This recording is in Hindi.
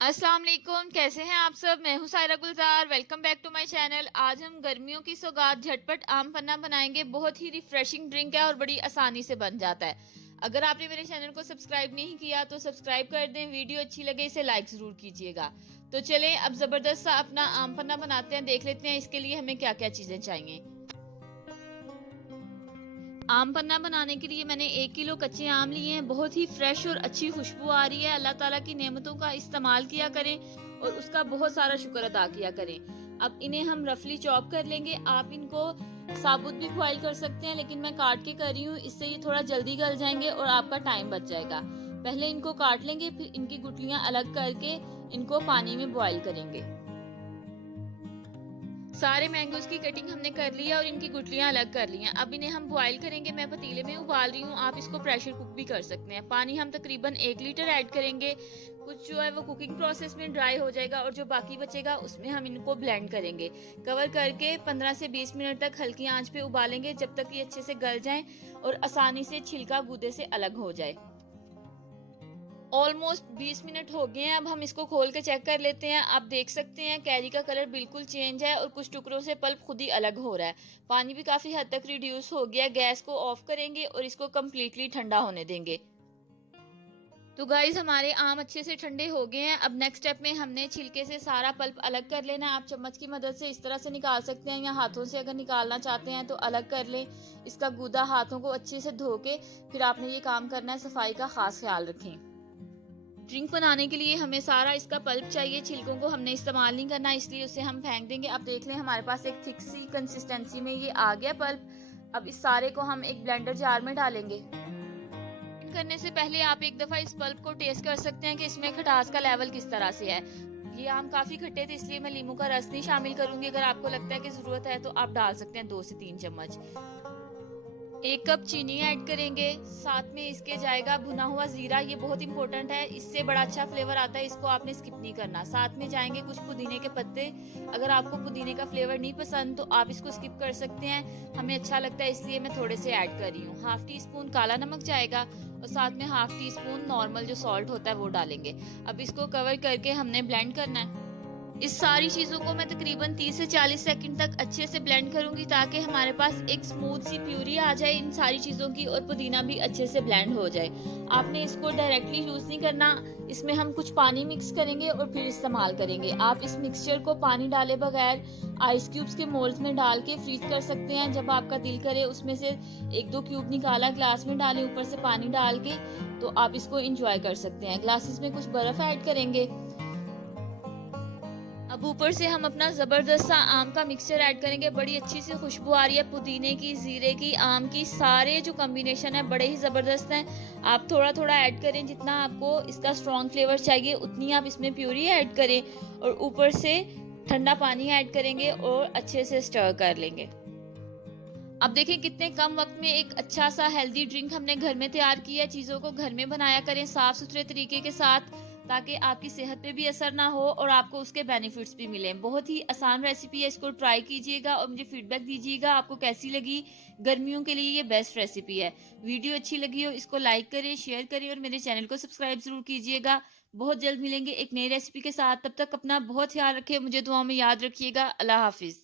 अस्सलाम वालेकुम, कैसे हैं आप सब। मैं हूं Saira Gulzar. Welcome back to my channel. आज हम गर्मियों की सौगात झटपट आम पन्ना बनाएंगे। बहुत ही रिफ्रेशिंग ड्रिंक है और बड़ी आसानी से बन जाता है। अगर आपने मेरे चैनल को सब्सक्राइब नहीं किया तो सब्सक्राइब कर दें। वीडियो अच्छी लगे इसे लाइक जरूर कीजिएगा। तो चलें अब जबरदस्त सा अपना आम पन्ना बनाते हैं। देख लेते हैं इसके लिए हमें क्या क्या चीजें चाहिए। आम पन्ना बनाने के लिए मैंने 1 किलो कच्चे आम लिए हैं। बहुत ही फ्रेश और अच्छी खुशबू आ रही है। अल्लाह ताला की नेमतों का इस्तेमाल किया करें और उसका बहुत सारा शुक्र अदा किया करें। अब इन्हें हम रफली चॉप कर लेंगे। आप इनको साबुत भी बॉईल कर सकते हैं, लेकिन मैं काट के कर रही हूँ, इससे ये थोड़ा जल्दी गल जाएंगे और आपका टाइम बच जाएगा। पहले इनको काट लेंगे, फिर इनकी गुठलियां अलग करके इनको पानी में बॉईल करेंगे। सारे मैंगोज की कटिंग हमने कर ली है और इनकी गुठलियां अलग कर ली हैं। अब इन्हें हम बॉईल करेंगे। मैं पतीले में उबाल रही हूँ, आप इसको प्रेशर कुक भी कर सकते हैं। पानी हम तकरीबन 1 लीटर ऐड करेंगे। कुछ जो है वो कुकिंग प्रोसेस में ड्राई हो जाएगा और जो बाकी बचेगा उसमें हम इनको ब्लेंड करेंगे। कवर करके 15 से 20 मिनट तक हल्की आंच पे उबालेंगे, जब तक ये अच्छे से गल जाएं और आसानी से छिलका गूदे से अलग हो जाए। ऑलमोस्ट 20 मिनट हो गए हैं। अब हम इसको खोल के चेक कर लेते हैं। आप देख सकते हैं कैरी का कलर बिल्कुल चेंज है और कुछ टुकड़ों से पल्प खुद ही अलग हो रहा है। पानी भी काफी हद तक रिड्यूस हो गया। गैस को ऑफ करेंगे और इसको कम्प्लीटली ठंडा होने देंगे। तो गाइज हमारे आम अच्छे से ठंडे हो गए हैं। अब नेक्स्ट स्टेप में हमने छिलके से सारा पल्प अलग कर लेना है। आप चम्मच की मदद से इस तरह से निकाल सकते हैं या हाथों से अगर निकालना चाहते हैं तो अलग कर लें। इसका गूदा हाथों को अच्छे से धो के फिर आपने ये काम करना है। सफाई का खास ख्याल रखें। ड्रिंक बनाने के लिए हमें सारा इसका पल्प चाहिए। छिलकों को हमने इस्तेमाल नहीं करना, इसलिए उसे हम फेंक देंगे। अब देख लें हमारे पास एक थिक सी कंसिस्टेंसी में ये आ गया पल्प। अब इस सारे को हम एक ब्लेंडर जार में डालेंगे। करने से पहले आप एक दफा इस पल्प को टेस्ट कर सकते हैं कि इसमें खटास का लेवल किस तरह से है। ये आम काफी खट्टे थे, इसलिए मैं नींबू का रस नहीं शामिल करूंगी। अगर आपको लगता है कि जरूरत है तो आप डाल सकते हैं 2 से 3 चम्मच। 1 कप चीनी ऐड करेंगे। साथ में इसके जाएगा भुना हुआ जीरा। ये बहुत इंपॉर्टेंट है, इससे बड़ा अच्छा फ्लेवर आता है। इसको आपने स्किप नहीं करना। साथ में जाएंगे कुछ पुदीने के पत्ते। अगर आपको पुदीने का फ्लेवर नहीं पसंद तो आप इसको स्किप कर सकते हैं। हमें अच्छा लगता है इसलिए मैं थोड़े से ऐड कर रही हूँ। ½ टी स्पून काला नमक जाएगा और साथ में ½ टी स्पून नॉर्मल जो सॉल्ट होता है वो डालेंगे। अब इसको कवर करके हमने ब्लेंड करना है। इस सारी चीजों को मैं तकरीबन 30 से 40 सेकंड तक अच्छे से ब्लेंड करूंगी, ताकि हमारे पास एक स्मूथ सी प्यूरी आ जाए इन सारी चीजों की और पुदीना भी अच्छे से ब्लेंड हो जाए। आपने इसको डायरेक्टली यूज नहीं करना। इसमें हम कुछ पानी मिक्स करेंगे और फिर इस्तेमाल करेंगे। आप इस मिक्सचर को पानी डाले बगैर आइस क्यूब्स के मोल्ड में डाल के फ्रीज कर सकते हैं। जब आपका दिल करे उसमें से 1-2 क्यूब निकाला, ग्लास में डालें ऊपर से पानी डाल के, तो आप इसको इंजॉय कर सकते हैं। ग्लासेस में कुछ बर्फ ऐड करेंगे। अब ऊपर से हम अपना जबरदस्त सा आम का मिक्सचर ऐड करेंगे। बड़ी अच्छी सी खुशबू आ रही है पुदीने की, जीरे की, आम की। सारे जो कॉम्बिनेशन है बड़े ही जबरदस्त हैं। आप थोड़ा थोड़ा ऐड करें, जितना आपको इसका स्ट्रॉन्ग फ्लेवर चाहिए उतनी आप इसमें प्यूरी ऐड करें और ऊपर से ठंडा पानी ऐड करेंगे और अच्छे से स्टर कर लेंगे। अब देखें कितने कम वक्त में एक अच्छा सा हेल्दी ड्रिंक हमने घर में तैयार किया है। चीजों को घर में बनाया करें साफ सुथरे तरीके के साथ, ताकि आपकी सेहत पे भी असर ना हो और आपको उसके बेनिफिट्स भी मिलें। बहुत ही आसान रेसिपी है, इसको ट्राई कीजिएगा और मुझे फीडबैक दीजिएगा आपको कैसी लगी। गर्मियों के लिए ये बेस्ट रेसिपी है। वीडियो अच्छी लगी हो इसको लाइक करें, शेयर करें और मेरे चैनल को सब्सक्राइब जरूर कीजिएगा। बहुत जल्द मिलेंगे एक नई रेसिपी के साथ। तब तक अपना बहुत ख्याल रखें, मुझे दुआओं में याद रखिएगा। अल्लाह हाफिज।